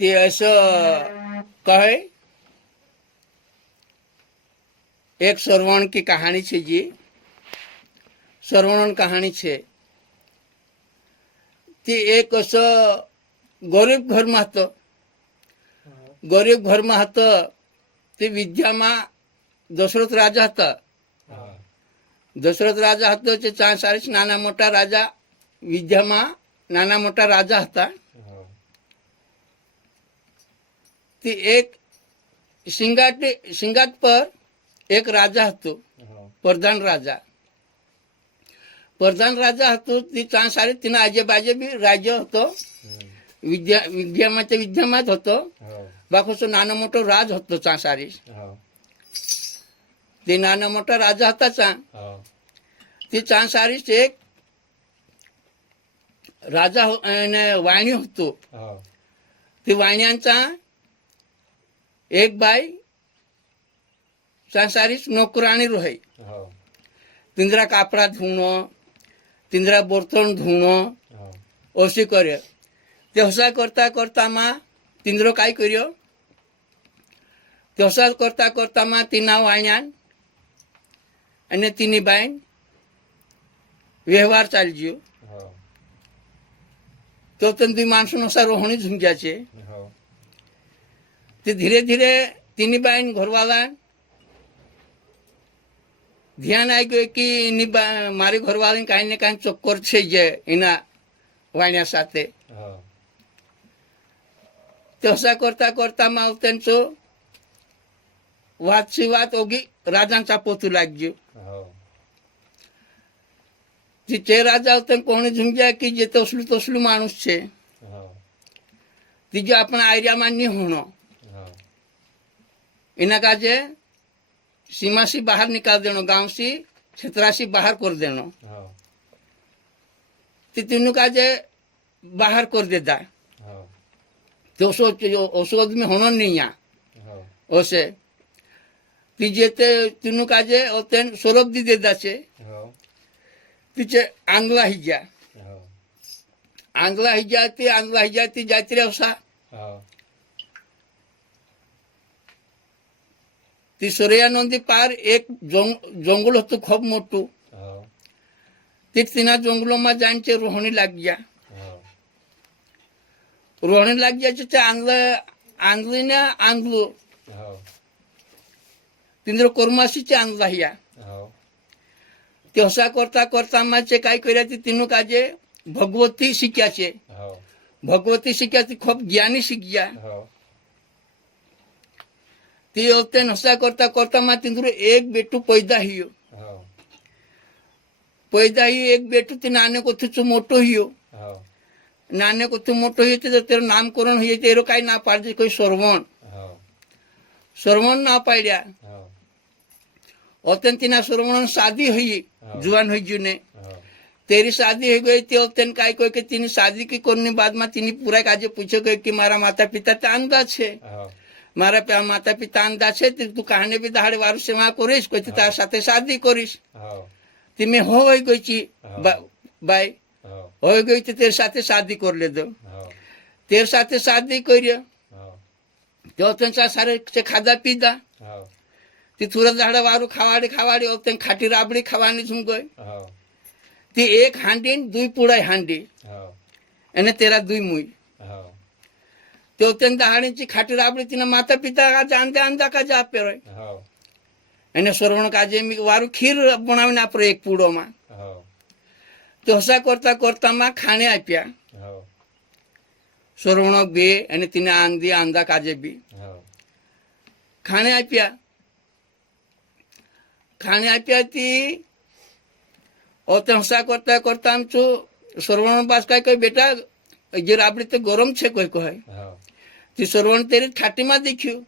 ते असं कहे एक श्रवण की कहानी छे जी श्रवण कहानी छे ते एक असं गरीब घर में हतो गरीब घर में हतो ते विद्या में दशरथ राजा हता दशरथ राजा हतो ते 4 सारीस नाना मोटा राजा विद्या में नाना मोटा राजा हता ते एक सिंगाट पर एक राजा हतो प्रधान राजा हतो ती 4 सारी तीन आजेबाजे बी राज्य हतो विद्यामात होतो बाकीचो नानो मोठो राज होतो 4 सारी ते नाना मोठा राजा होता ती 4 सारी एक राजा वाणी होतो ती वाण्यांचा एक बाई 4 सारी नोकराणी रोहे तिंद्रा कापड़ा धुणो तिंद्रा बर्तन धुणो अशी करे ते असा करता करता मा तिंद्रो काय कर्यो ते असा करता करता मा तिना वाण्यान અને તેની બાઈન વ્યવહાર ચાલી ગયો તો તંદી માણસોનો સારો હોણી ઝુંગ્યા છે તે ધીરે ધીરે તેની બાઈન ઘરવાળા ધ્યાન આવી ગયું કે એની મારી ઘરવાળાને કાંઈ ને કાંઈ ચક્કર છે જે એના વાણ્યા સાથે તે અસા કરતા કરતામાં त्यांचो વાત सी વાત ઓગી રાજાंचा પોતું લાગ્યો તે રાજા કોણે ઝુંગ્યા કે જે તસલું તસલું માણસ છે ત્રીજો આપણા આર્યામાં નહીં હોણો એના કાજે सीमा से बाहर निकाल देनो गांव से क्षेत्रा से बाहर कर देनो तीनों काजे बाहर कर देता तो औषध में होना नहीं यहाँ ओसे तीजे तीनों काजे स्वरूप दी देता छे तीचे आंगला ही जाती जाती अवसा ती सोरया नदी पार एक जंगल होतो खूप मोठं ते तिना जंगलों जायचे रोहणी लाग गया रोहणी लाग गया आंगलीने आंगलो तिंद्र कोरमासीचे आंगला हिया ते असा करता करता माचे काय कर्या ती तीनों काजे भगवती शिक्या ती खूप ज्ञानी शिक गया ती होते नशा करता करता मा तिंद्रो एक बेटू पैदा हियो एक बेटू ती नाने को थुचो मोटो हियो नाने को थु मोटो हियो ते तेरो नामकरण हियो तेरो काय ना पाडजे कोई श्रवण ना पाड्या ओतन तिना श्रवण शादी हुई जुआन हुई जुने तेरी शादी हो गई थी ओतन काय कोई के तिनी शादी की करने बाद में तिनी पूरा काजे पूछो गए कि मारा माता पिता ते अंदाज है मारा पे माता पिता अंदाज है तू कहने भी दहाड़े वारू सेवा करीश कोई तार साथे शादी करीश ती मैं हो गई छी बाई हो गई थी तेरे साथे शादी कर ले दो तेरे साथे शादी करियो तो त्यांचा सारे से खादा पीदा ती थोड़ा दहाड़ा वारू खावाड़ी ओतन खाटी राबड़ी खावानी झुम गई ती एक हांडी 2 पुड़ाई हांडी एने तेरा 2 मुई तो दहाड़ीची खाटी राबड़ी तीना माता पिता का जानते अंदा का जा पे एने श्रवण काजे मी वारू खीर बनावीने आपरो एक पूड़ो में तो हसा करता करता में खाने आप्या श्रवण बे एने तीने आंदी अंदा काजे बी खाने आप्या ती और हसा करता करता आमचो श्रवण पास काय कोई बेटा जे राबड़ी तो गरम छे कोई कहे ती श्रवण तेरी थाटी में देखियो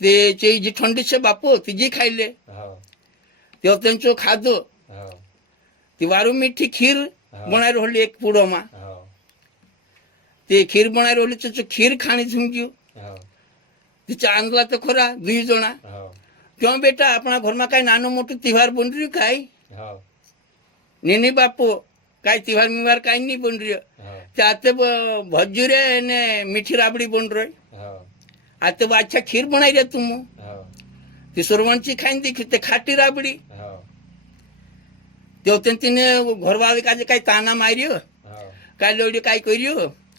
ते जी ठंडी छे बापू तीजी खाइले ते त्यांचो खाधो ती वारू मीठी खीर बनाई रहली एक पूड़ो में ते खीर बनाई रहली तो खीर खानी झुमग्यो तीचा आंगला तो खरा 2 जना क्यों बेटा अपना घर में कई नानो मोटू त्योहार बन रही कई नहीं बापू कई त्योहार मिवार कई नहीं बन रही त्याते भज्जुरे ने मीठी राबड़ी बन रही आते वो अच्छा खीर बनाई रे तुम ती सुरवणची खाईन देखी ते खाटी राबड़ी तेवतेन तिने घरवाले काजे काय ताना मारियो काय लोडी काय करियो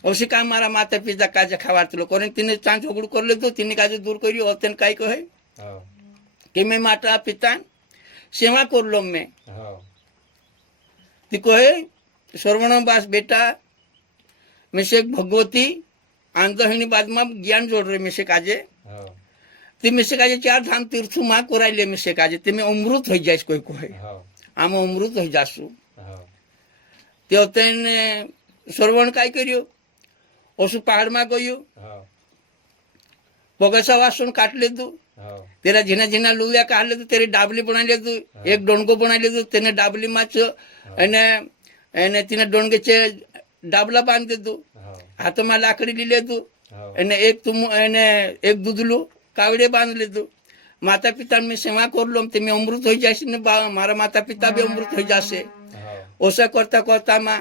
अशी काय मारा माता पिता काजे खावारतलो कोने तिने चांद झगडू करले तो तिने काजे दूर करियो ओतेन काय कहे कि मैं माता पिता सेवा करलो मैं ती कहे श्रवणबास बेटा मिसे भगवती आंदहिनी बाद में ज्ञान जोड़ रहे मिसे काजे ती मिसे काजे 4 धाम तीर्थ मां कोराइले मिसे काजे ते में अमृत हो जाइस कोई कोहे आम अमृत हो जासु ते ओतेन श्रवण काय करियो ओसु पहाड़ में गयो पगसा वासन काट ले दू तेरा झिना झिना लुलिया काट ले दू तेरी डाबली बना ले दू एक डोंगो बना ले दू तेने डाबली माच एने तिने डोंगे चे डाबला बांध दे दू हाथ में लाकड़ी ले दू एने एक तुम एने एक दूधलू कावड़े बांध ले दू माता पिता में सेवा कर लो ते में अमृत हो जासे ने मारा माता पिता भी अमृत हो जासे ओसा करता करता माँ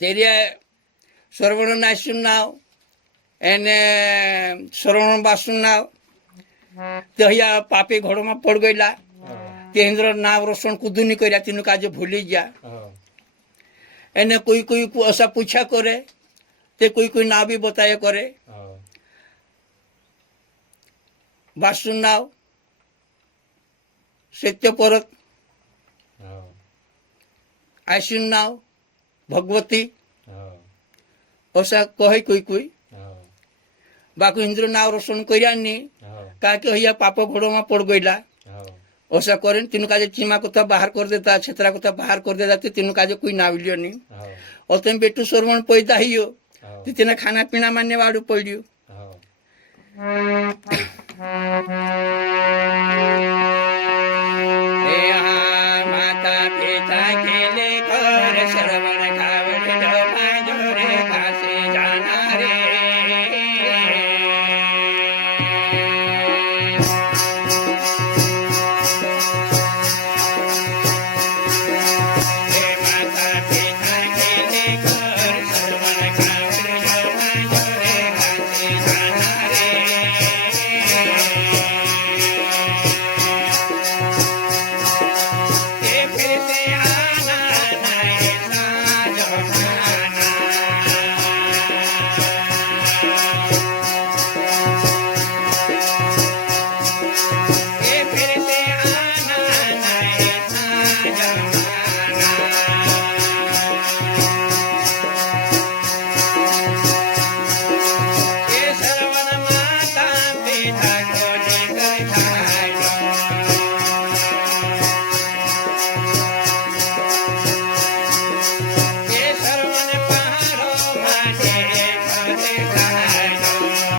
तेरिया श्रवण नाशुन नाव एने श्रवण बासुन नाव तहिया पापे घोड़ो में पड़ गईला तेन्द्र नाव रोशन कुदुनी करिया तीनों काजे भूली जा एने कोई कोई को ऐसा पूछा करे ते कोई कोई नाव भी बताया करे बासुन नाव सत्य परत आशुन नाव भगवती ऐसा कहे कोई कोई बाकी इंद्र नाव रोशन करियानी का के हइया पाप घोड़ो में पड़ गईला ऐसा करें तीनों काजे चीमा को तो बाहर कर देता छेत्रा को तो बाहर कर देता तीनों काजे कोई नाव लियो नहीं और तुम बेटू श्रवण पैदा हियो तीने खाना पीना मानने वाड़ू पड़ियो